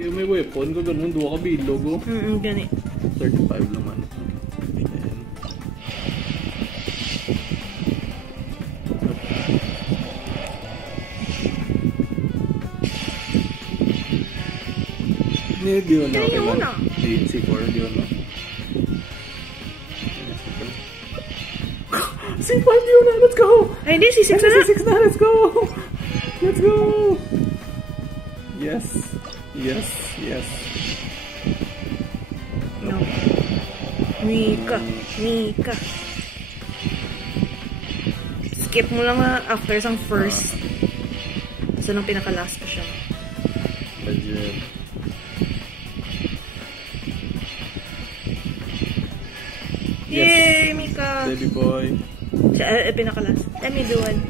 Yung may weapon ko, ganun, duwa ka bilog, oh. Gani. 35 naman. Di yun na. Kaya yun na. C4, di yun na. C5 di yun na, let's go! Ay, hindi, C6 na. C6 na, let's go! Let's go! Yes. Yes, yes. No. Mika. Skip mo lang after isang first. So, nung pinaka-last pa siya. Legit. Yay, Mika! Baby boy. Siya, pinaka-last. Let me do one.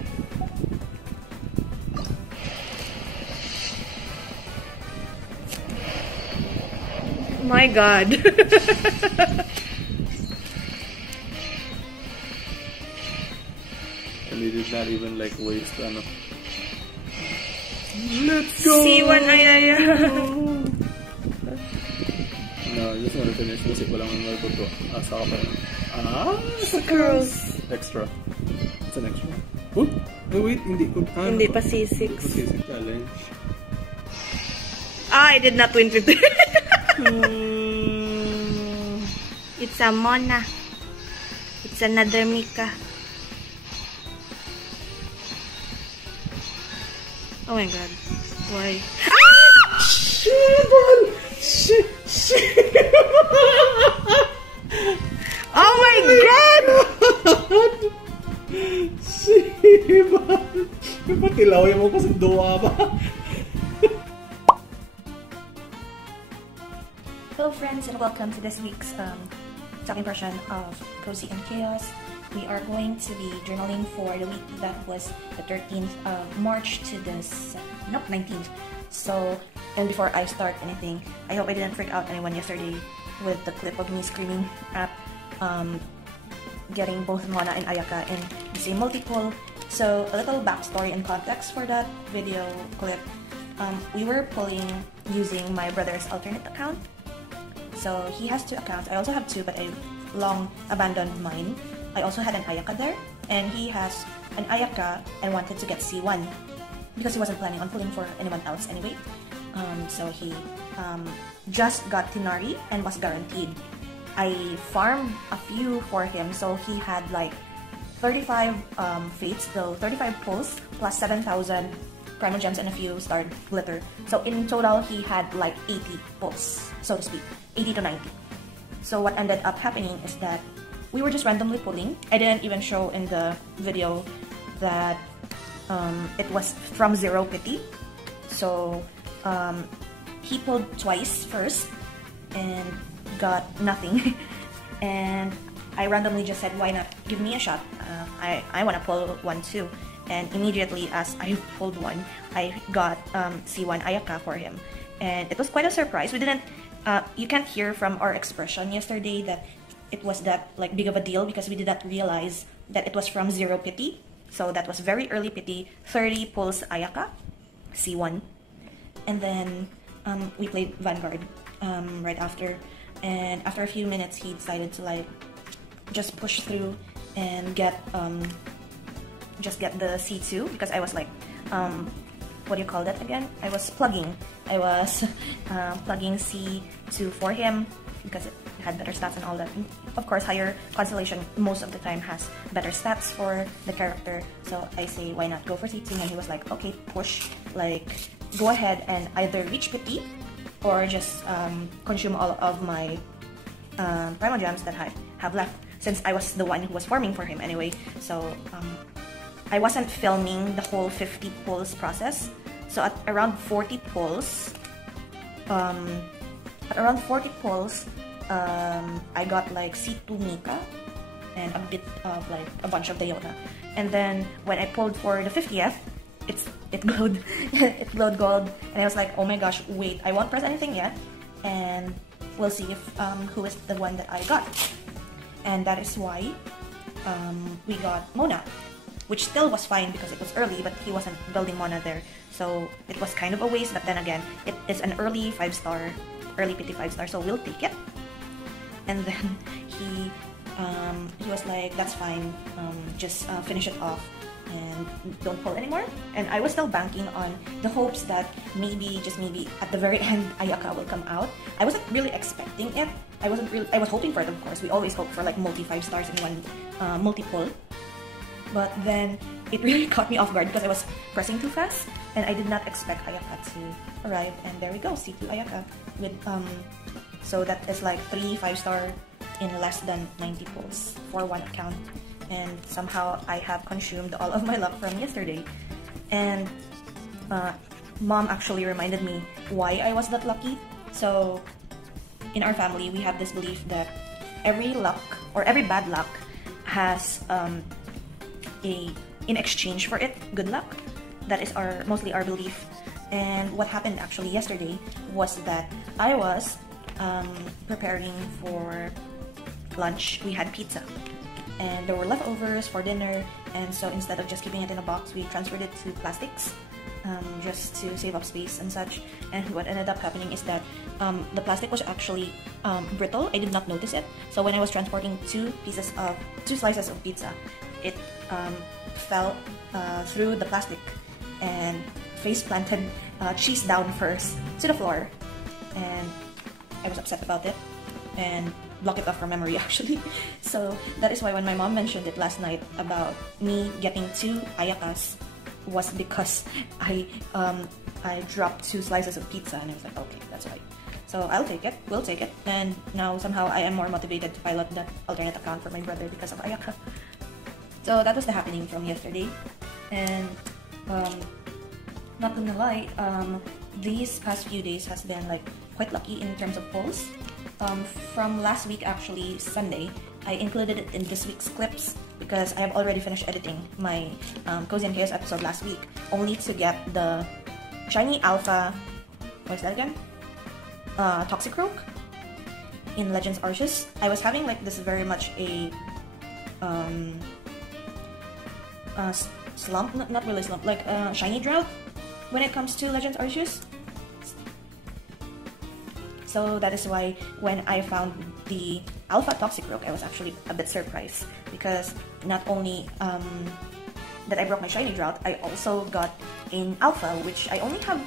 My God. And he did not even like waste ano. Let's go! C1 ay. No, I just want to finish kasi walang nagtuto. Asa ka pa yun. Girls. Extra. It's an extra. Oh, wait, hindi ko. Hindi pa C6. C6 challenge. I did not win 50. It's a Mona. It's another Mika. Oh my God. Why? Shibal! Oh my God! Shibal! May patilaw yung mo kasi duwa ba? Hello friends and welcome to this week's second version of Cozy and Chaos. We are going to be journaling for the week that was the 13th of March to the 19th. So, and before I start anything, I hope I didn't freak out anyone yesterday with the clip of me screaming at getting both Mona and Ayaka in the same multiple. So, a little backstory and context for that video clip. We were pulling using my brother's alternate account. So he has 2 accounts. I also have 2, but I long abandoned mine. I also had an Ayaka there, and he has an Ayaka and wanted to get C1 because he wasn't planning on pulling for anyone else anyway. So he just got Tinari and was guaranteed. I farmed a few for him, so he had like 35 fates, so 35 pulls plus 7,000 primal gems and a few starred glitter. So in total, he had like 80 pulls, so to speak, 80 to 90. So what ended up happening is that we were just randomly pulling. I didn't even show in the video that it was from 0 pity. So he pulled twice first and got nothing. And I randomly just said, why not give me a shot? I want to pull one too. And immediately as I pulled one, I got C1 Ayaka for him. And it was quite a surprise. We didn't, you can't hear from our expression yesterday that it was that like big of a deal because we did not realize that it was from 0 pity. So that was very early pity, 30 pulls Ayaka, C1. And then we played Vanguard right after. And after a few minutes, he decided to like just push through and get the C2 because I was like, what do you call that again? I was plugging. I was plugging C2 for him because it had better stats and all that. And of course, higher constellation most of the time has better stats for the character. So I say, why not go for C2? And he was like, okay, push. Like, go ahead and either reach pity or just consume all of my primal gems that I have left, since I was the one who was farming for him anyway. So I wasn't filming the whole 50 pulls process. So at around 40 pulls, I got like C2 Mika and a bit of like a bunch of Dayona. And then when I pulled for the 50th, it glowed it glowed gold, and I was like, oh my gosh, wait, I won't press anything yet, and we'll see if who is the one that I got. And that is why we got Mona. which still was fine because it was early, but he wasn't building Mona there. So it was kind of a waste, but then again, it is an early 5-star, early PT 5-star, so we'll take it. And then he was like, that's fine, just finish it off and don't pull anymore. And I was still banking on the hopes that maybe, just maybe, at the very end, Ayaka will come out. I wasn't really expecting it. I was hoping for it, of course. We always hope for like multi 5 stars in one multi-pull. But then it really caught me off guard because I was pressing too fast and I did not expect Ayaka to arrive. And there we go, C2 Ayaka with so that is like 3 5-star in less than 90 pulls for one account. And somehow I have consumed all of my luck from yesterday. And mom actually reminded me why I was that lucky. So in our family, we have this belief that every luck or every bad luck has in exchange for it, good luck. That is mostly our belief. And what happened actually yesterday was that I was preparing for lunch. We had pizza and there were leftovers for dinner, and so instead of just keeping it in a box, we transferred it to plastics just to save up space and such. And what ended up happening is that the plastic was actually brittle. I did not notice it. So when I was transporting two slices of pizza, it fell through the plastic and face planted cheese down first to the floor, and I was upset about it and blocked it off from memory actually. So that is why when my mom mentioned it last night about me getting 2 Ayakas was because I dropped 2 slices of pizza, and I was like, okay, that's right. So I'll take it, we'll take it, and now somehow I am more motivated to pilot that alternate account for my brother because of Ayaka. So that was the happening from yesterday, and not gonna lie, these past few days has been like quite lucky in terms of pulls. From last week, actually Sunday, I included it in this week's clips because I have already finished editing my Cozy and Chaos episode last week, only to get the shiny alpha, what is that again? Toxic Rogue in Legends Arceus. I was having like this very much a slump, not really slump, like shiny drought when it comes to Legends Arceus. So that is why when I found the Alpha Toxic Rogue, I was actually a bit surprised because not only that I broke my shiny drought, I also got an Alpha, which I only have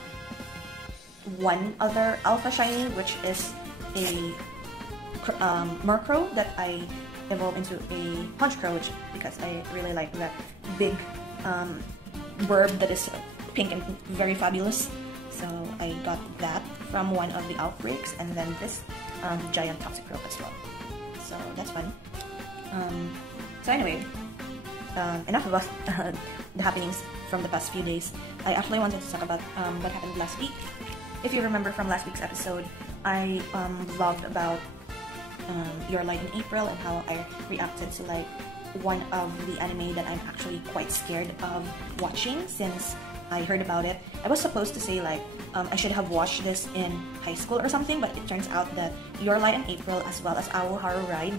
one other Alpha shiny, which is a Murkrow that I evolved into a Punch Crow, which because I really like that big burb that is pink and very fabulous. So I got that from one of the outbreaks, and then this giant Toxic Rogue as well. So that's fun. So anyway, enough about the happenings from the past few days. I actually wanted to talk about what happened last week. If you remember from last week's episode, I vlogged about Your Light in April and how I reacted to like one of the anime that I'm actually quite scared of watching since I heard about it. I was supposed to say like I should have watched this in high school or something, but it turns out that Your Light in April as well as Our Haru Ride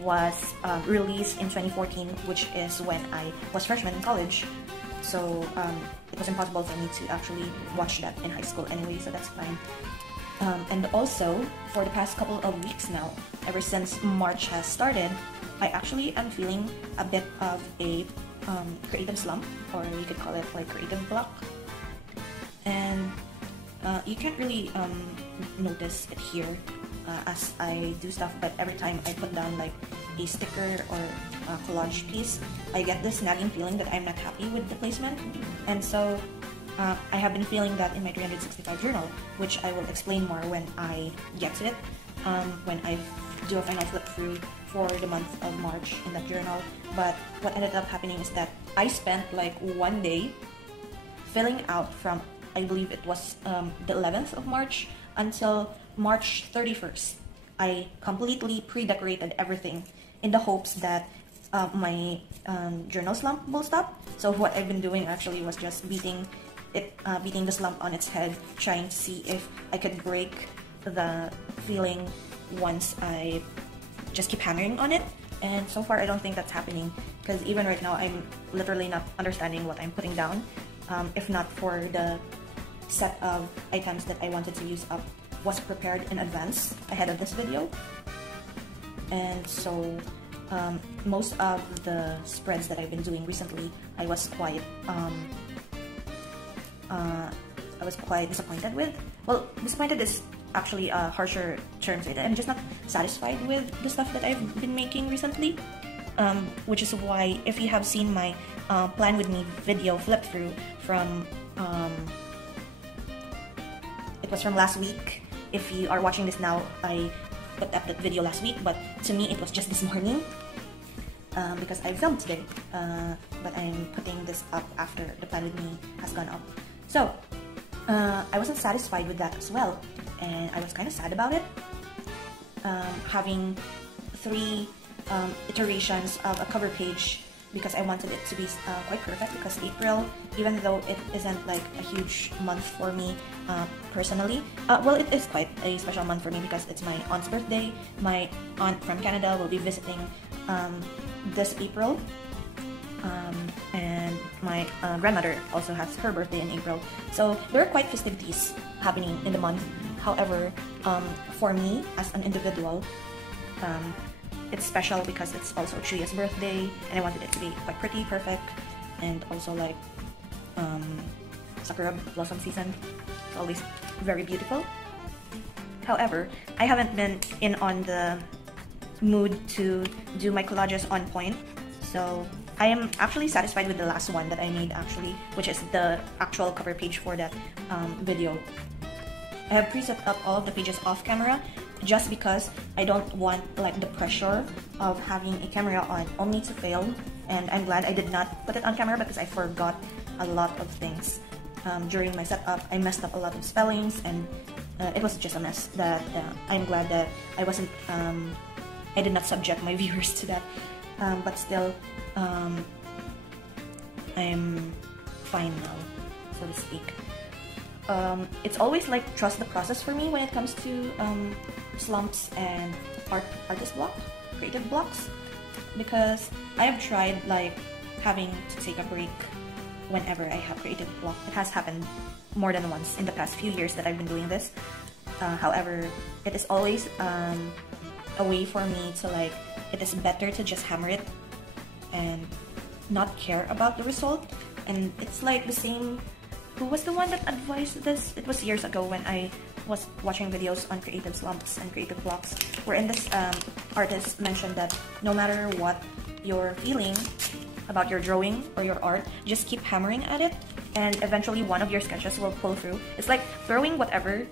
was released in 2014, which is when I was freshman in college. So it was impossible for me to actually watch that in high school anyway, so that's fine. And also, for the past couple of weeks now, ever since March has started, I actually am feeling a bit of a creative slump, or you could call it like creative block. And you can't really notice it here as I do stuff, but every time I put down like a sticker or a collage piece, I get this nagging feeling that I'm not happy with the placement. And so I have been feeling that in my 365 journal, which I will explain more when I get to it, when I do a final flip through for the month of March in that journal. But what ended up happening is that I spent like one day filling out from, I believe it was the 11th of March until March 31st. I completely pre-decorated everything in the hopes that my journal slump will stop. So what I've been doing actually was just beating the slump on its head, trying to see if I could break the feeling once I just keep hammering on it. And so far, I don't think that's happening, because even right now, I'm literally not understanding what I'm putting down. If not for the set of items that I wanted to use up was prepared in advance ahead of this video. And so most of the spreads that I've been doing recently, I was quite disappointed with. Well, disappointed is actually a harsher term to it. I'm just not satisfied with the stuff that I've been making recently, which is why if you have seen my plan with me video flip through from it was from last week. If you are watching this now, I put up that video last week, but to me it was just this morning because I filmed today, but I'm putting this up after the plan with me has gone up. So I wasn't satisfied with that as well, and I was kind of sad about it. Having 3 iterations of a cover page, because I wanted it to be quite perfect, because April, even though it isn't like a huge month for me personally, well, it is quite a special month for me because it's my aunt's birthday. My aunt from Canada will be visiting this April, and my grandmother also has her birthday in April. So there are quite festivities happening in the month. However, for me as an individual, it's special because it's also Chuy's birthday, and I wanted it to be quite pretty, perfect, and also like sakura blossom season. It's always very beautiful. However, I haven't been in on the mood to do my collages on point, so I am actually satisfied with the last one that I made actually, which is the actual cover page for that video. I have preset up all of the pages off camera, just because I don't want like the pressure of having a camera on only to fail, and I'm glad I did not put it on camera because I forgot a lot of things during my setup. I messed up a lot of spellings, and it was just a mess that I'm glad that I wasn't I did not subject my viewers to that, but still I'm fine now, so to speak. It's always like trust the process for me when it comes to slumps and artist block, creative blocks, because I have tried like having to take a break whenever I have creative block. It has happened more than once in the past few years that I've been doing this. However, it is always a way for me to like, it is better to just hammer it and not care about the result. And it's like the same. Who was the one that advised this? It was years ago when I was watching videos on creative slumps and creative blocks, wherein this artist mentioned that no matter what you're feeling about your drawing or your art, just keep hammering at it, and eventually one of your sketches will pull through. It's like throwing whatever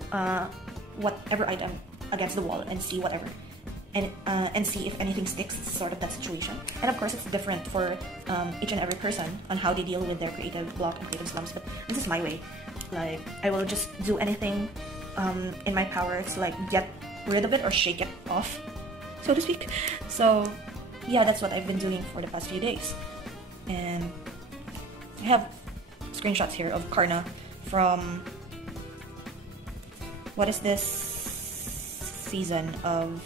item against the wall and see whatever, and see if anything sticks, sort of that situation. And of course, it's different for each and every person on how they deal with their creative block and creative slumps, but this is my way. Like, I will just do anything in my power to like get rid of it or shake it off, so to speak. So yeah, that's what I've been doing for the past few days. And I have screenshots here of Karna from, what is this season of,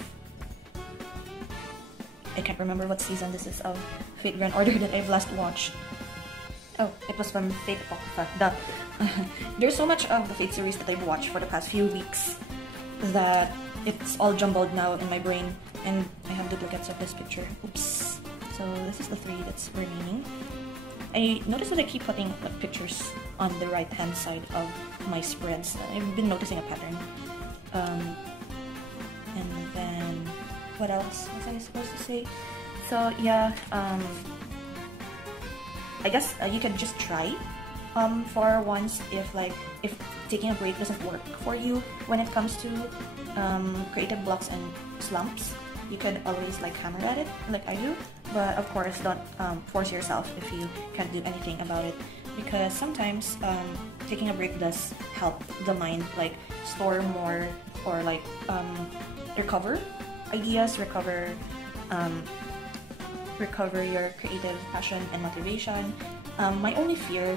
I can't remember what season this is of Fate Grand Order that I've last watched. Oh, it was from Fate Apocrypha. There's so much of the Fate series that I've watched for the past few weeks that it's all jumbled now in my brain, and I have duplicates of this picture. Oops. So this is the 3 that's remaining. I noticed that I keep putting like pictures on the right hand side of my spreads. I've been noticing a pattern. And then what else was I supposed to say? So yeah, I guess you can just try for once if taking a break doesn't work for you when it comes to creative blocks and slumps. You could always like hammer at it like I do, but of course don't force yourself if you can't do anything about it, because sometimes taking a break does help the mind like store more, or like recover ideas, recover your creative passion and motivation. My only fear,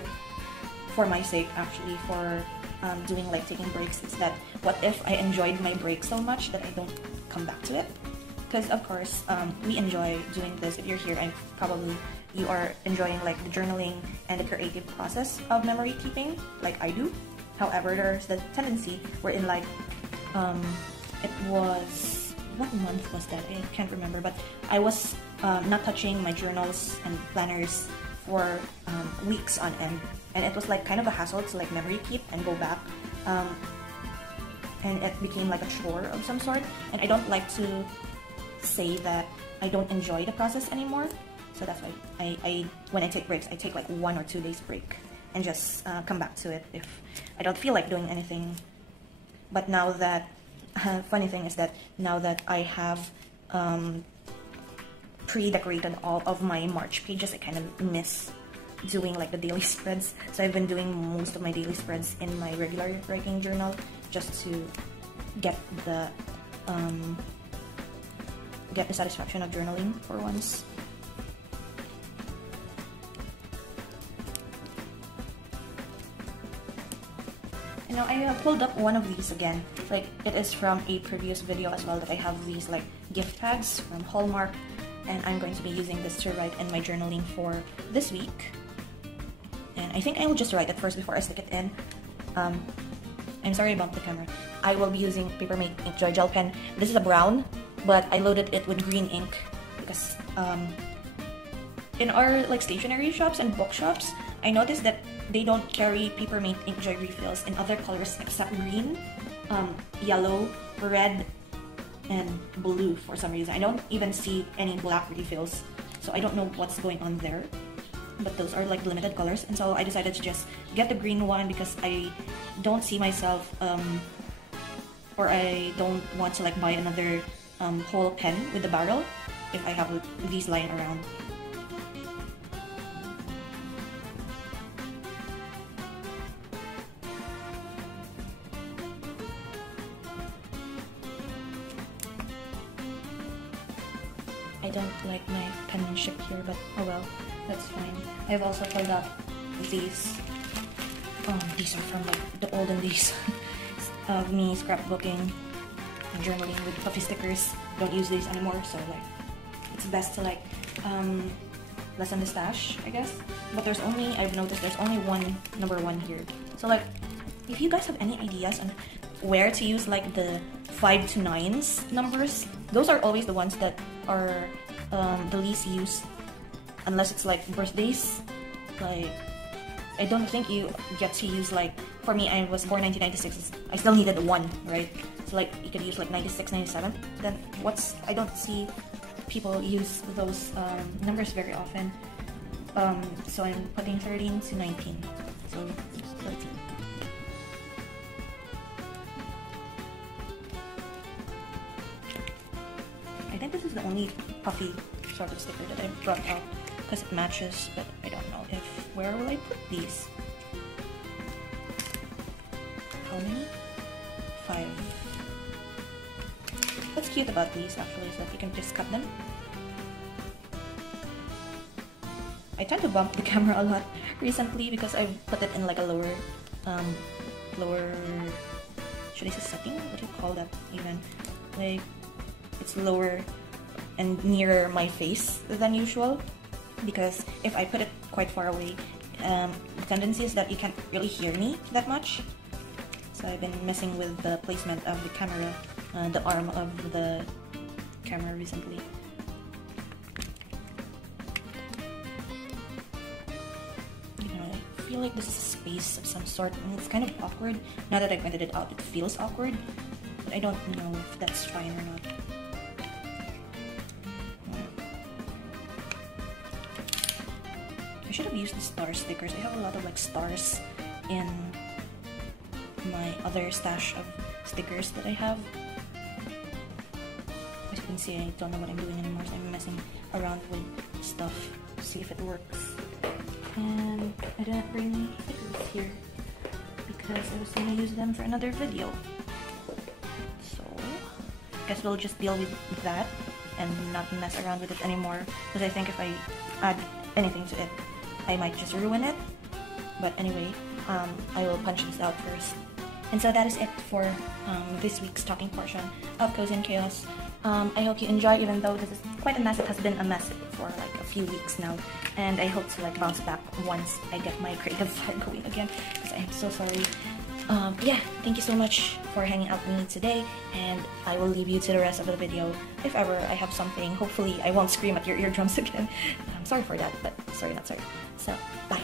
for my sake actually, for doing like taking breaks, is that what if I enjoyed my break so much that I don't come back to it? because of course we enjoy doing this. If you're here, and probably you are enjoying like the journaling and the creative process of memory keeping, like I do. However, there's the tendency wherein like it was, what month was that? I can't remember, but I was not touching my journals and planners for weeks on end, and it was like kind of a hassle to like memory keep and go back, and it became like a chore of some sort, and I don't like to say that I don't enjoy the process anymore. So that's why I when I take breaks, I take like 1 or 2 days break and just come back to it if I don't feel like doing anything. But now that funny thing is that now that I have pre-decorated all of my March pages, I kind of miss doing like the daily spreads. So I've been doing most of my daily spreads in my regular writing journal just to get the satisfaction of journaling for once. You know, I pulled up one of these again. Like, it is from a previous video as well that I have these like gift tags from Hallmark, and I'm going to be using this to write in my journaling for this week. And I think I will just write it first before I stick it in. I'm sorry about the camera. I will be using Papermate Ink Joy Gel Pen. This is a brown, but I loaded it with green ink because in our like stationery shops and bookshops, I noticed that they don't carry Papermate Ink Joy refills in other colors except green, yellow, red, and blue for some reason. I don't even see any black refills, so I don't know what's going on there. But those are like limited colors, and so I decided to just get the green one because I don't see myself, or I don't want to like buy another whole pen with the barrel if I have these lying around. I don't like my penmanship here, but oh well, that's fine. I've also filled up these. These are from like the olden days of me scrapbooking and journaling with puffy stickers. Don't use these anymore, so like it's best to like lessen the stash, I guess. But there's only, I've noticed there's only one number 1 here. So like, if you guys have any ideas on where to use like the 5 to 9s numbers, those are always the ones that are the least used, unless it's like birthdays. Like, I don't think you get to use like, for me, I was born 1996, I still needed 1, right? So like, you could use like 96, 97, then I don't see people use those numbers very often. So I'm putting 13 to 19, so 13. I think this is the only puffy sort of sticker that I brought out because it matches, but I don't know where will I put these? How many? 5. What's cute about these actually is that you can just cut them. I tend to bump the camera a lot recently because I've put it in like a lower, should I say setting? What do you call that even? Like, it's lower and nearer my face than usual, because if I put it quite far away, the tendency is that you can't really hear me that much. So I've been messing with the placement of the camera, the arm of the camera recently. You know, I feel like this is a space of some sort, and it's kind of awkward. Now that I pointed it out, it feels awkward, but I don't know if that's fine or not. I should have used the star stickers. I have a lot of like stars in my other stash of stickers that I have. As you can see, I don't know what I'm doing anymore, so I'm messing around with stuff to see if it works. And I didn't bring stickers here because I was going to use them for another video. So I guess we'll just deal with that and not mess around with it anymore, because I think if I add anything to it, I might just ruin it. But anyway, I will punch this out first. And so that is it for this week's talking portion of Cozy and Chaos. I hope you enjoy, even though this is quite a mess. It has been a mess for like a few weeks now, and I hope to like bounce back once I get my creative side going again, because I'm so sorry. Yeah, thank you so much for hanging out with me today, and I will leave you to the rest of the video. If ever I have something, hopefully I won't scream at your eardrums again. I'm sorry for that, but sorry not sorry. So, bye.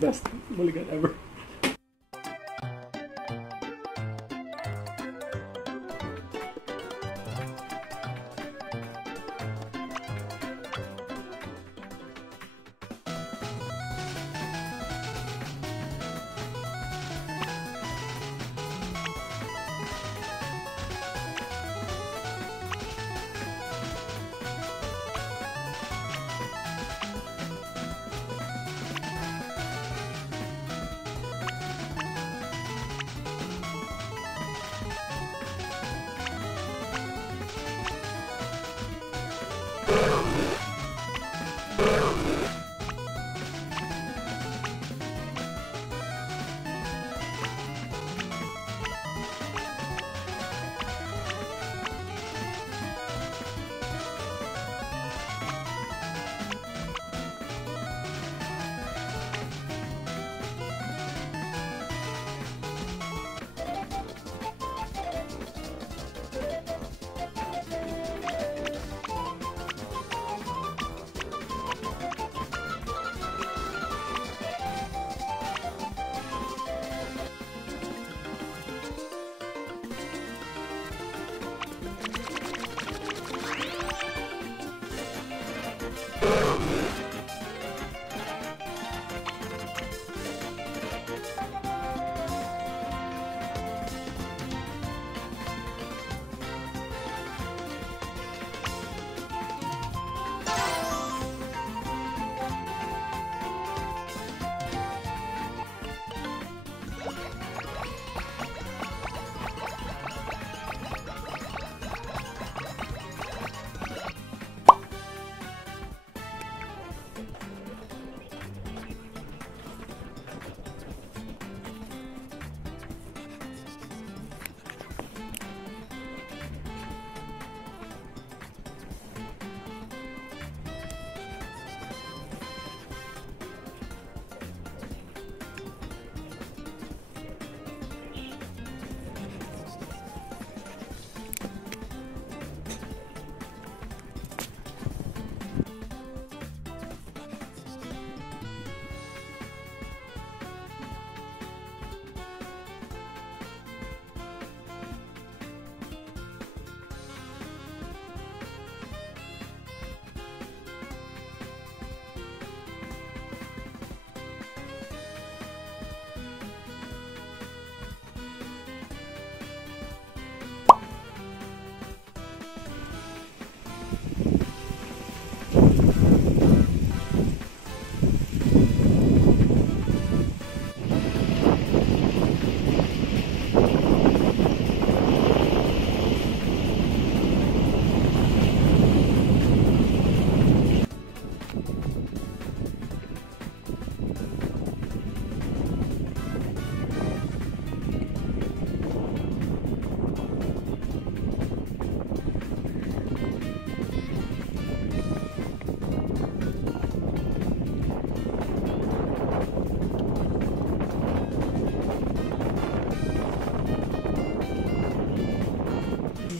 Best mulligan ever.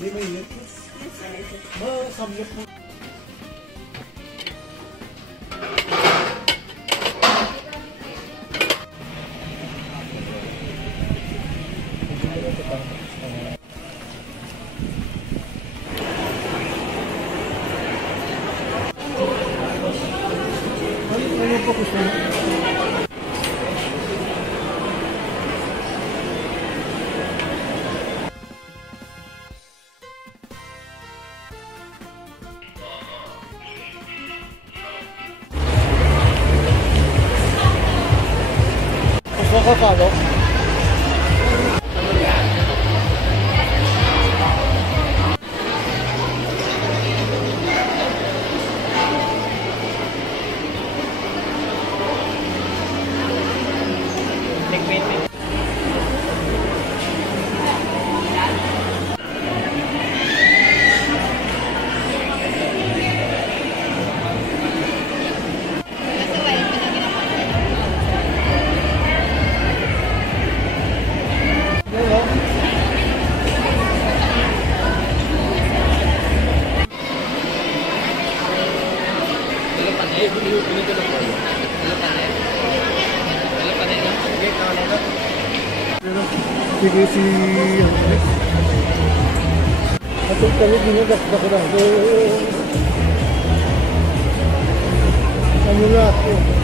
Hindi mainit. Samyap mo. Ano po gusto mo? Makakalo. Sige si atong kami ginagas na kada ano lahat